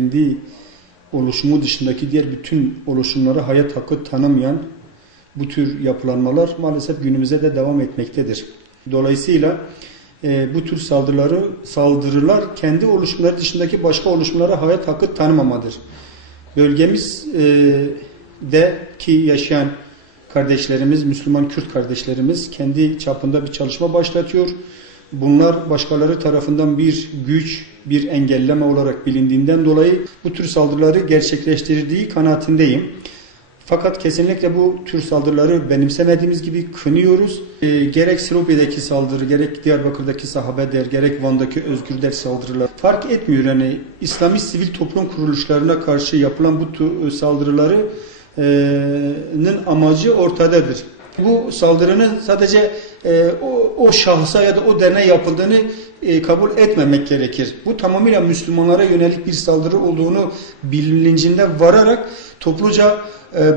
kendi oluşumu dışındaki diğer bütün oluşumlara hayat hakkı tanımayan bu tür yapılanmalar maalesef günümüze de devam etmektedir. Dolayısıyla bu tür saldırılar kendi oluşumları dışındaki başka oluşumlara hayat hakkı tanımamadır. Bölgemizdeki yaşayan kardeşlerimiz, Müslüman Kürt kardeşlerimiz kendi çapında bir çalışma başlatıyor. Bunlar başkaları tarafından bir güç, bir engelleme olarak bilindiğinden dolayı bu tür saldırıları gerçekleştirdiği kanaatindeyim. Fakat kesinlikle bu tür saldırıları benimsemediğimiz gibi kınıyoruz. Gerek Silopi'deki saldırı, gerek Diyarbakır'daki Sahabe Der, gerek Van'daki Özgür Der saldırılar fark etmiyor. Yani İslami sivil toplum kuruluşlarına karşı yapılan bu tür saldırıların amacı ortadadır. Bu saldırının sadece o şahsa ya da o derneğe yapıldığını kabul etmemek gerekir. Bu tamamıyla Müslümanlara yönelik bir saldırı olduğunu bilincinde vararak topluca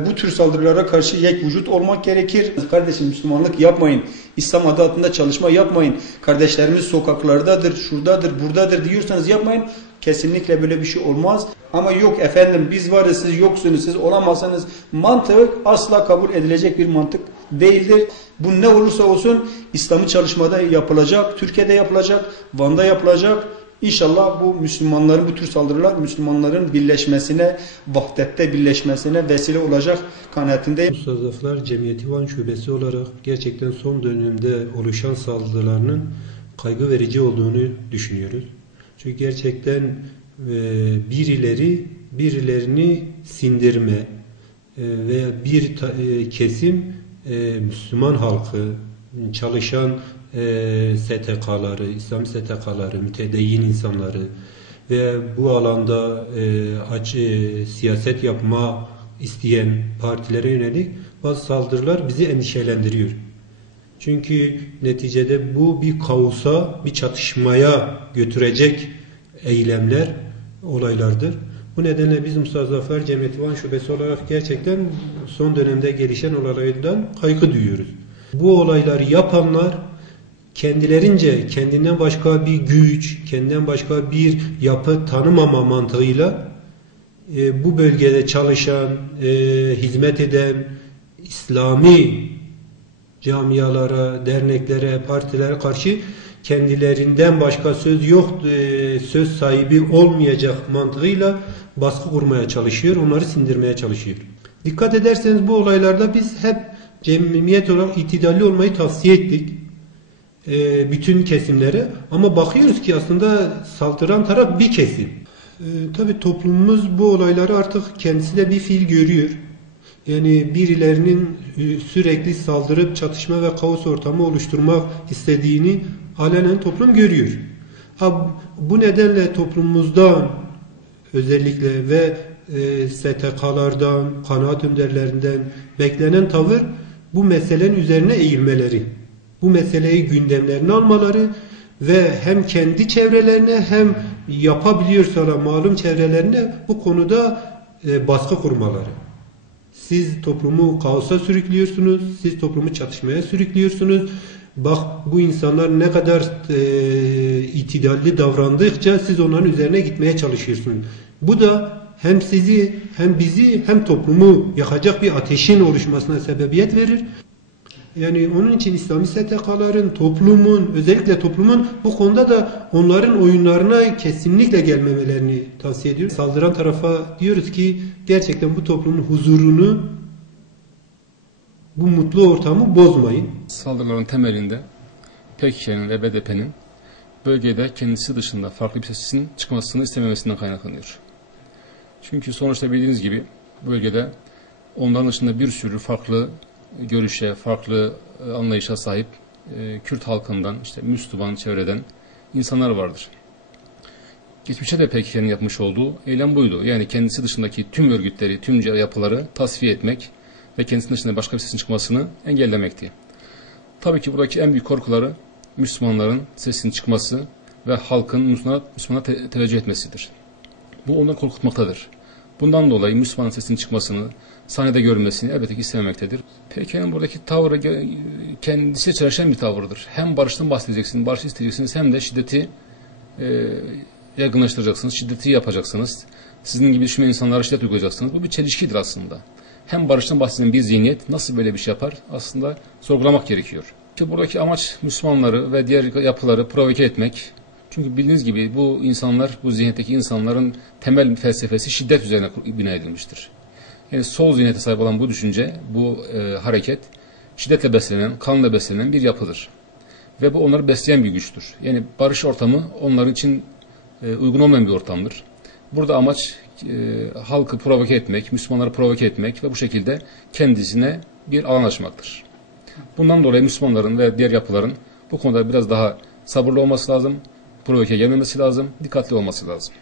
bu tür saldırılara karşı yek vücut olmak gerekir. Kardeşim Müslümanlık yapmayın, İslam adı altında çalışma yapmayın, kardeşlerimiz sokaklardadır, şuradadır, buradadır diyorsanız yapmayın. Kesinlikle böyle bir şey olmaz. Ama yok efendim biz varız siz yoksunuz, siz olamazsınız mantık asla kabul edilecek bir mantık değildir. Bu ne olursa olsun İslami çalışmada yapılacak, Türkiye'de yapılacak, Van'da yapılacak. İnşallah bu Müslümanların bu tür saldırılar Müslümanların birleşmesine, vahdette birleşmesine vesile olacak kanaatindeyim. Mustazaflar Cemiyeti Van Şubesi olarak gerçekten son dönemde oluşan saldırılarının kaygı verici olduğunu düşünüyoruz. Çünkü gerçekten birilerini sindirme veya bir kesim Müslüman halkı, çalışan STK'ları, İslam STK'ları, mütedeyyin insanları ve bu alanda siyaset yapma isteyen partilere yönelik bazı saldırılar bizi endişelendiriyor. Çünkü neticede bu bir kaosa, bir çatışmaya götürecek eylemler, olaylardır. Bu nedenle biz Mustazaflar Cemiyeti Van Şubesi olarak gerçekten son dönemde gelişen olaylardan kaygı duyuyoruz. Bu olayları yapanlar kendilerince kendinden başka bir güç, kendinden başka bir yapı tanımama mantığıyla bu bölgede çalışan, hizmet eden İslami camialara, derneklere, partilere karşı kendilerinden başka söz sahibi olmayacak mantığıyla baskı kurmaya çalışıyor, onları sindirmeye çalışıyor. Dikkat ederseniz bu olaylarda biz hep cemiyet olarak itidalli olmayı tavsiye ettik. Bütün kesimlere. Ama bakıyoruz ki aslında saldıran taraf bir kesim. Tabii toplumumuz bu olayları artık kendisi de bir fiil görüyor. Yani birilerinin sürekli saldırıp çatışma ve kaos ortamı oluşturmak istediğini alenen toplum görüyor. Bu nedenle toplumumuzdan özellikle ve STK'lardan, kanaat önderlerinden beklenen tavır bu meselenin üzerine eğilmeleri. Bu meseleyi gündemlerine almaları ve hem kendi çevrelerine hem yapabiliyorsalar malum çevrelerine bu konuda baskı kurmaları. Siz toplumu kaosa sürüklüyorsunuz, siz toplumu çatışmaya sürüklüyorsunuz. Bak bu insanlar ne kadar itidalli davrandıkça siz onların üzerine gitmeye çalışıyorsunuz. Bu da hem sizi hem bizi hem toplumu yakacak bir ateşin oluşmasına sebebiyet verir. Yani onun için İslami STK'ların, toplumun, özellikle toplumun bu konuda da onların oyunlarına kesinlikle gelmemelerini tavsiye ediyoruz. Saldıran tarafa diyoruz ki gerçekten bu toplumun huzurunu, bu mutlu ortamı bozmayın. Saldırıların temelinde PKK'nın ve BDP'nin bölgede kendisi dışında farklı bir sesin çıkmasını istememesinden kaynaklanıyor. Çünkü sonuçta bildiğiniz gibi bölgede onların dışında bir sürü farklı görüşe, farklı anlayışa sahip Kürt halkından, işte Müslüman çevreden insanlar vardır. Geçmişte de PKK'nın yapmış olduğu eylem buydu. Yani kendisi dışındaki tüm örgütleri, tüm yapıları tasfiye etmek ve kendisinin dışında başka bir sesin çıkmasını engellemekti. Tabii ki buradaki en büyük korkuları Müslümanların sesinin çıkması ve halkın Müslümana teveccüh etmesidir. Bu onları korkutmaktadır. Bundan dolayı Müslümanın sesinin çıkmasını, sahnede görülmesini elbette ki istememektedir. PKK'nın buradaki tavrı kendisi çelişen bir tavırdır. Hem barıştan bahsedeceksiniz, barışı isteyeceksiniz hem de şiddeti yaygınlaştıracaksınız, şiddeti yapacaksınız. sizin gibi düşünmeyen insanlara şiddet uygulayacaksınız. Bu bir çelişkidir aslında. Hem barıştan bahseden bir zihniyet nasıl böyle bir şey yapar? Aslında sorgulamak gerekiyor. İşte buradaki amaç Müslümanları ve diğer yapıları provoke etmek. Çünkü bildiğiniz gibi bu insanlar, bu zihniyetteki insanların temel felsefesi şiddet üzerine bina edilmiştir. Yani sol zihniyete sahip olan bu düşünce, bu hareket şiddetle beslenen, kanla beslenen bir yapıdır. Ve bu onları besleyen bir güçtür. Yani barış ortamı onların için uygun olmayan bir ortamdır. Burada amaç halkı provoke etmek, Müslümanları provoke etmek ve bu şekilde kendisine bir alan açmaktır. Bundan dolayı Müslümanların ve diğer yapıların bu konuda biraz daha sabırlı olması lazım, provoke gelmemesi lazım, dikkatli olması lazım.